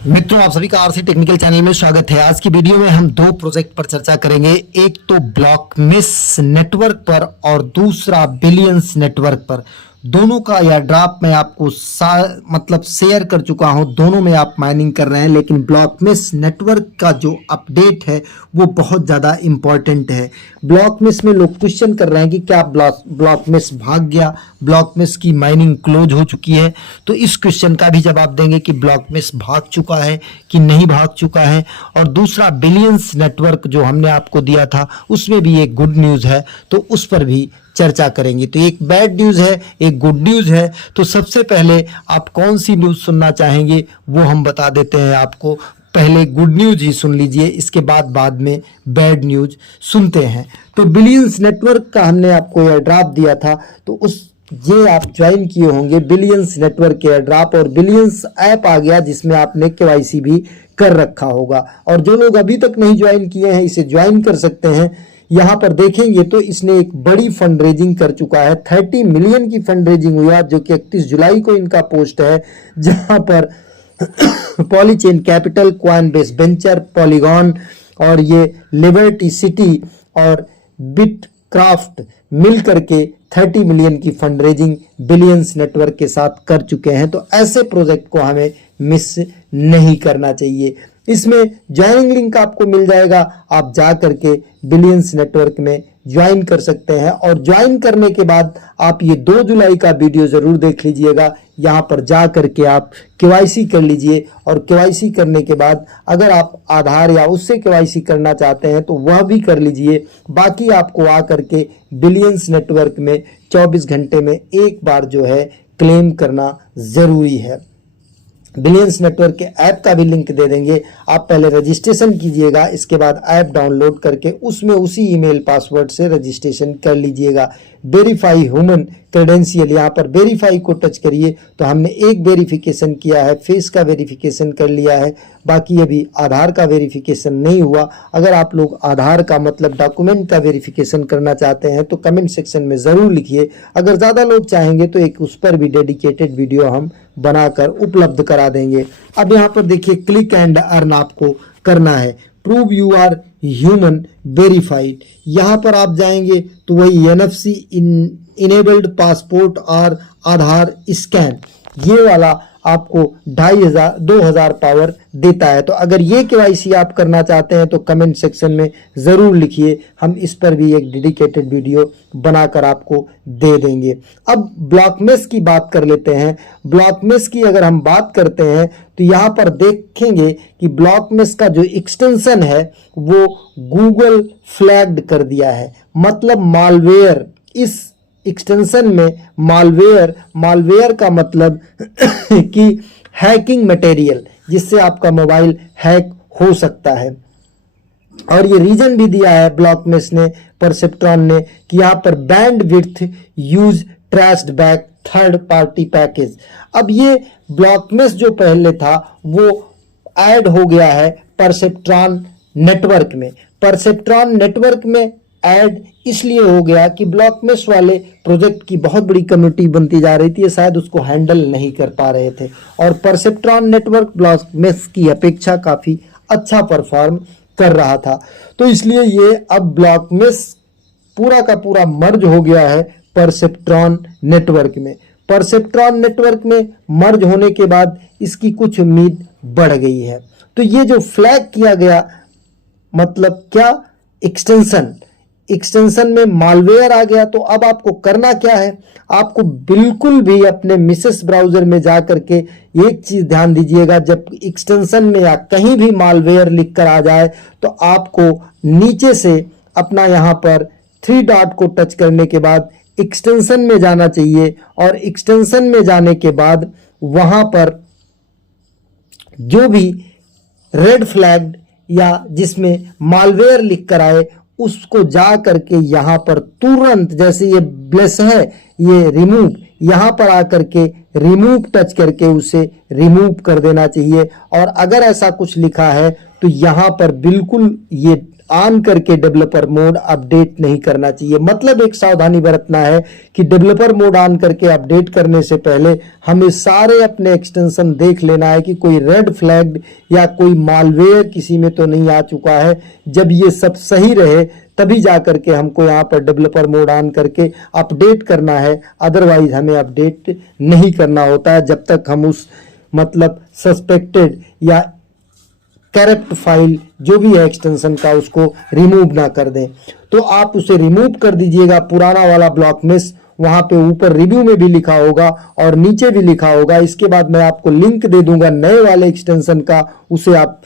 मित्रों, आप सभी का आरसी टेक्निकल चैनल में स्वागत है। आज की वीडियो में हम दो प्रोजेक्ट पर चर्चा करेंगे। एक तो ब्लॉकमेस नेटवर्क पर और दूसरा बिलियंस नेटवर्क पर। दोनों का एयर ड्रॉप मैं आपको मतलब शेयर कर चुका हूं। दोनों में आप माइनिंग कर रहे हैं, लेकिन ब्लॉकमेस नेटवर्क का जो अपडेट है वो बहुत ज़्यादा इम्पॉर्टेंट है। ब्लॉकमेस में लोग क्वेश्चन कर रहे हैं कि क्या ब्लॉकमेस भाग गया, ब्लॉकमेस की माइनिंग क्लोज हो चुकी है। तो इस क्वेश्चन का भी जवाब देंगे कि ब्लॉकमेस भाग चुका है कि नहीं भाग चुका है। और दूसरा बिलियंस नेटवर्क जो हमने आपको दिया था उसमें भी एक गुड न्यूज़ है, तो उस पर भी चर्चा करेंगे। तो एक बैड न्यूज़ है, एक गुड न्यूज़ है। तो सबसे पहले आप कौन सी न्यूज़ सुनना चाहेंगे वो हम बता देते हैं आपको। पहले गुड न्यूज़ ही सुन लीजिए, इसके बाद में बैड न्यूज़ सुनते हैं। तो बिलियंस नेटवर्क का हमने आपको एयर ड्रॉप दिया था, तो ये आप ज्वाइन किए होंगे बिलियंस नेटवर्क के एयर ड्रॉप, और बिलियंस ऐप आ गया जिसमें आपने केवाईसी भी कर रखा होगा। और जो लोग अभी तक नहीं ज्वाइन किए हैं इसे ज्वाइन कर सकते हैं। यहाँ पर देखेंगे तो इसने एक बड़ी फंड रेजिंग कर चुका है। 30 मिलियन की फंड रेजिंग हुआ, जो कि 31 जुलाई को इनका पोस्ट है, जहाँ पर पॉलीचेन कैपिटल, क्वाइनबेस वेंचर, पॉलीगॉन और ये लिबर्टी सिटी और बिटक्राफ्ट मिल करके 30 मिलियन की फंड रेजिंग बिलियंस नेटवर्क के साथ कर चुके हैं। तो ऐसे प्रोजेक्ट को हमें मिस नहीं करना चाहिए। इसमें ज्वाइनिंग लिंक आपको मिल जाएगा, आप जा करके बिलियंस नेटवर्क में ज्वाइन कर सकते हैं। और ज्वाइन करने के बाद आप ये 2 जुलाई का वीडियो ज़रूर देख लीजिएगा। यहाँ पर जा करके आप केवाईसी कर लीजिए, और केवाईसी करने के बाद अगर आप आधार या उससे केवाईसी करना चाहते हैं तो वह भी कर लीजिए। बाकी आपको आ करके बिलियंस नेटवर्क में 24 घंटे में एक बार जो है क्लेम करना ज़रूरी है। बिलियंस नेटवर्क के ऐप का भी लिंक दे देंगे। आप पहले रजिस्ट्रेशन कीजिएगा, इसके बाद ऐप डाउनलोड करके उसमें उसी ईमेल पासवर्ड से रजिस्ट्रेशन कर लीजिएगा। वेरीफाई ह्यूमन क्रेडेंशियल, यहाँ पर वेरीफाई को टच करिए तो हमने एक वेरिफिकेशन किया है, फेस का वेरिफिकेशन कर लिया है, बाकी अभी आधार का वेरिफिकेशन नहीं हुआ। अगर आप लोग आधार का मतलब डॉक्यूमेंट का वेरिफिकेशन करना चाहते हैं तो कमेंट सेक्शन में ज़रूर लिखिए। अगर ज़्यादा लोग चाहेंगे तो एक उस पर भी डेडिकेटेड वीडियो हम बनाकर उपलब्ध करा देंगे। अब यहाँ पर देखिए क्लिक एंड अर्न आपको करना है। Prove you are human verified, यहाँ पर आप जाएंगे तो वही NFC इनेबल्ड पासपोर्ट और आधार स्कैन, ये वाला आपको 2000 पावर देता है। तो अगर ये केवाईसी आप करना चाहते हैं तो कमेंट सेक्शन में ज़रूर लिखिए, हम इस पर भी एक डेडिकेटेड वीडियो बनाकर आपको दे देंगे। अब ब्लॉकमेस की बात कर लेते हैं। ब्लॉकमेस की अगर हम बात करते हैं तो यहाँ पर देखेंगे कि ब्लॉकमेस का जो एक्सटेंशन है वो गूगल फ्लैग्ड कर दिया है। मतलब मालवेयर, इस एक्सटेंशन में मालवेयर का मतलब कि हैकिंग मटेरियल, जिससे आपका मोबाइल हैक हो सकता है। और ये रीजन भी दिया है ब्लॉकमेस ने, परसेप्ट्रॉन ने, कि यहाँ पर band width use traced back third party package. अब ये ब्लॉकमेस जो पहले था वो ऐड हो गया है परसेप्ट्रॉन नेटवर्क में। परसेप्ट्रॉन नेटवर्क में ऐड इसलिए हो गया कि ब्लॉकमेस वाले प्रोजेक्ट की बहुत बड़ी कम्युनिटी बनती जा रही थी, शायद उसको हैंडल नहीं कर पा रहे थे, और परसेप्ट्रॉन नेटवर्क ब्लॉकमेस की अपेक्षा काफ़ी अच्छा परफॉर्म कर रहा था। तो इसलिए ये अब ब्लॉकमेस पूरा का पूरा मर्ज हो गया है परसेप्ट्रॉन नेटवर्क में। परसेप्ट्रॉन नेटवर्क में मर्ज होने के बाद इसकी कुछ उम्मीद बढ़ गई है। तो ये जो फ्लैग किया गया, मतलब क्या, एक्सटेंशन में मालवेयर आ गया। तो अब आपको करना क्या है, आपको बिल्कुल भी अपने मिसेस ब्राउजर में जा करके एक चीज ध्यान दीजिएगा, जब एक्सटेंशन में या कहीं भी मालवेयर लिख कर आ जाए तो आपको नीचे से अपना यहाँ पर 3 डॉट को टच करने के बाद एक्सटेंशन में जाना चाहिए, और एक्सटेंशन में जाने के बाद वहां पर जो भी रेड फ्लैग्ड या जिसमें मालवेयर लिख कर आए उसको जा करके यहाँ पर तुरंत, जैसे ये ब्लेस है ये रिमूव, यहाँ पर आकर के रिमूव टच करके उसे रिमूव कर देना चाहिए। और अगर ऐसा कुछ लिखा है तो यहाँ पर बिल्कुल ये ऑन करके डेवलपर मोड अपडेट नहीं करना चाहिए। मतलब एक सावधानी बरतना है कि डेवलपर मोड ऑन करके अपडेट करने से पहले हमें सारे अपने एक्सटेंशन देख लेना है कि कोई रेड फ्लैग या कोई मालवेयर किसी में तो नहीं आ चुका है। जब ये सब सही रहे तभी जा करके हमको यहाँ पर डेवलपर मोड ऑन करके अपडेट करना है, अदरवाइज हमें अपडेट नहीं करना होता है जब तक हम उस मतलब सस्पेक्टेड या करप्ट फाइल जो भी है एक्सटेंशन का उसको रिमूव ना कर दें। तो आप उसे रिमूव कर दीजिएगा। पुराना वाला ब्लॉक मेश वहां पे ऊपर रिव्यू में भी लिखा होगा और नीचे भी लिखा होगा। इसके बाद मैं आपको लिंक दे दूंगा नए वाले एक्सटेंशन का, उसे आप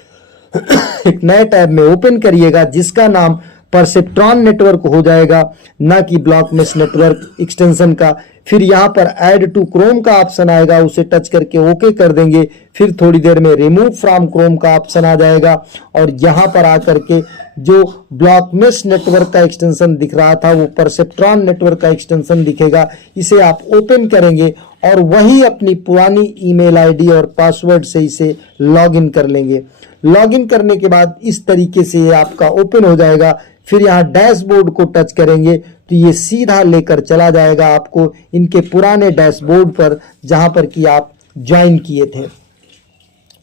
एक नए टैब में ओपन करिएगा जिसका नाम परसेप्ट्रॉन नेटवर्क हो जाएगा, ना कि ब्लॉक मेश नेटवर्क एक्सटेंशन का। फिर यहाँ पर ऐड टू क्रोम का ऑप्शन आएगा, उसे टच करके ओके कर देंगे। फिर थोड़ी देर में रिमूव फ्रॉम क्रोम का ऑप्शन आ जाएगा और यहाँ पर आकर के जो ब्लॉक मेश नेटवर्क का एक्सटेंशन दिख रहा था वो परसेप्ट्रॉन नेटवर्क का एक्सटेंशन दिखेगा। इसे आप ओपन करेंगे और वही अपनी पुरानी ईमेल आईडी और पासवर्ड से इसे लॉगिन कर लेंगे। लॉगिन करने के बाद इस तरीके से ये आपका ओपन हो जाएगा। फिर यहाँ डैशबोर्ड को टच करेंगे तो ये सीधा लेकर चला जाएगा आपको इनके पुराने डैशबोर्ड पर जहां पर कि आप ज्वाइन किए थे।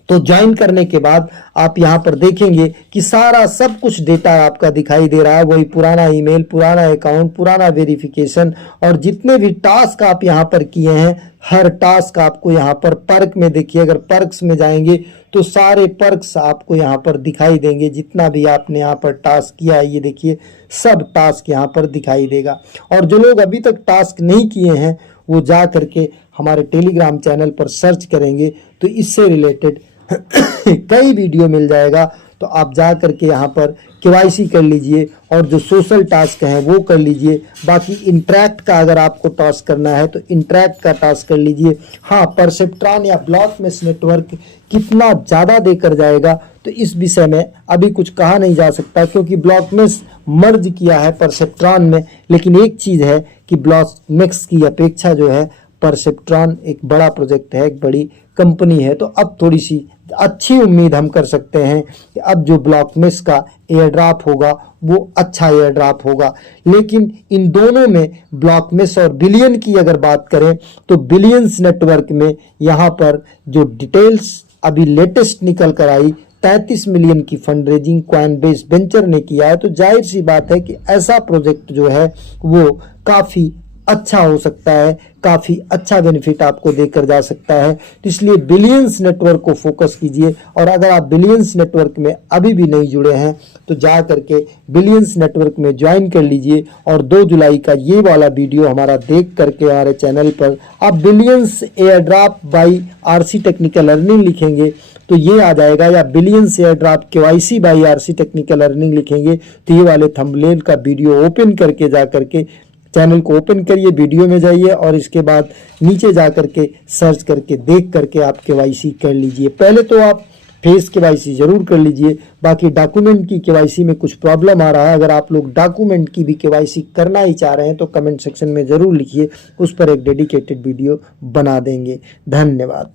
तो ज्वाइन करने के बाद आप यहाँ पर देखेंगे कि सारा सब कुछ डेटा आपका दिखाई दे रहा है, वही पुराना ईमेल, पुराना अकाउंट, पुराना वेरिफिकेशन और जितने भी टास्क आप यहाँ पर किए हैं हर टास्क आपको यहाँ पर पर्क में देखिए। अगर पर्क्स में जाएंगे तो सारे पर्क्स आपको यहाँ पर दिखाई देंगे। जितना भी आपने यहाँ पर टास्क किया है ये देखिए सब टास्क यहाँ पर दिखाई देगा। और जो लोग अभी तक टास्क नहीं किए हैं वो जा करके हमारे टेलीग्राम चैनल पर सर्च करेंगे तो इससे रिलेटेड कई वीडियो मिल जाएगा। तो आप जा करके यहाँ पर केवाईसी कर लीजिए और जो सोशल टास्क हैं वो कर लीजिए। बाकी इंटरैक्ट का अगर आपको टास्क करना है तो इंटरैक्ट का टास्क कर लीजिए। हाँ, परसेप्ट्रॉन या ब्लॉक मेश नेटवर्क कितना ज़्यादा देकर जाएगा तो इस विषय में अभी कुछ कहा नहीं जा सकता, क्योंकि ब्लॉक मेश मर्ज किया है परसेप्ट्रॉन में। लेकिन एक चीज़ है कि ब्लॉक मेश की अपेक्षा जो है परसेप्ट्रॉन एक बड़ा प्रोजेक्ट है, एक बड़ी कंपनी है। तो अब थोड़ी सी अच्छी उम्मीद हम कर सकते हैं कि अब जो ब्लॉक मेश का एयर ड्रॉप होगा वो अच्छा एयर ड्रॉप होगा। लेकिन इन दोनों में ब्लॉक मेश और बिलियन की अगर बात करें तो बिलियंस नेटवर्क में यहाँ पर जो डिटेल्स अभी लेटेस्ट निकल कर आई 33 मिलियन की फंड रेजिंग कॉइनबेस वेंचर ने किया है। तो जाहिर सी बात है कि ऐसा प्रोजेक्ट जो है वो काफ़ी अच्छा हो सकता है, काफ़ी अच्छा बेनिफिट आपको देकर जा सकता है। तो इसलिए बिलियंस नेटवर्क को फोकस कीजिए। और अगर आप बिलियंस नेटवर्क में अभी भी नहीं जुड़े हैं तो जा करके बिलियंस नेटवर्क में ज्वाइन कर लीजिए और 2 जुलाई का ये वाला वीडियो हमारा देख करके हमारे चैनल पर आप billions air drop by RC technical earning लिखेंगे तो ये आ जाएगा, या billions air drop KYC by RC technical earning लिखेंगे तो ये वाले थंबनेल का वीडियो ओपन करके जा करके चैनल को ओपन करिए, वीडियो में जाइए और इसके बाद नीचे जा करके सर्च करके देख करके आप केवाईसी कर लीजिए। पहले तो आप फेस केवाईसी जरूर कर लीजिए। बाकी डॉक्यूमेंट की केवाईसी में कुछ प्रॉब्लम आ रहा है, अगर आप लोग डॉक्यूमेंट की भी केवाईसी करना ही चाह रहे हैं तो कमेंट सेक्शन में ज़रूर लिखिए, उस पर एक डेडिकेटेड वीडियो बना देंगे। धन्यवाद।